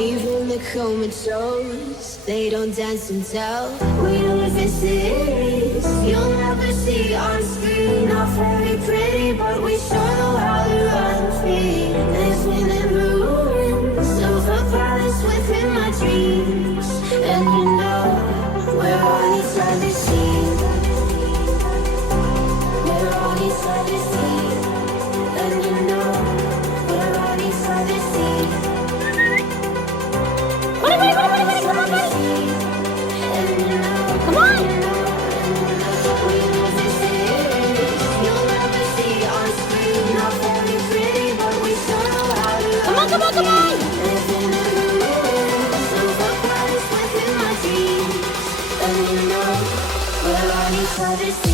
Even the comatose, they don't dance and tell. We live in cities you'll never see on screen. Not very pretty, but we sure know how to run free. Living in ruins of a palace within my dreams. And you know, we're on each other's seat. We're on each other's seat. And you know, we're on each other's seat. Come on! Come on, come on! We're on each other's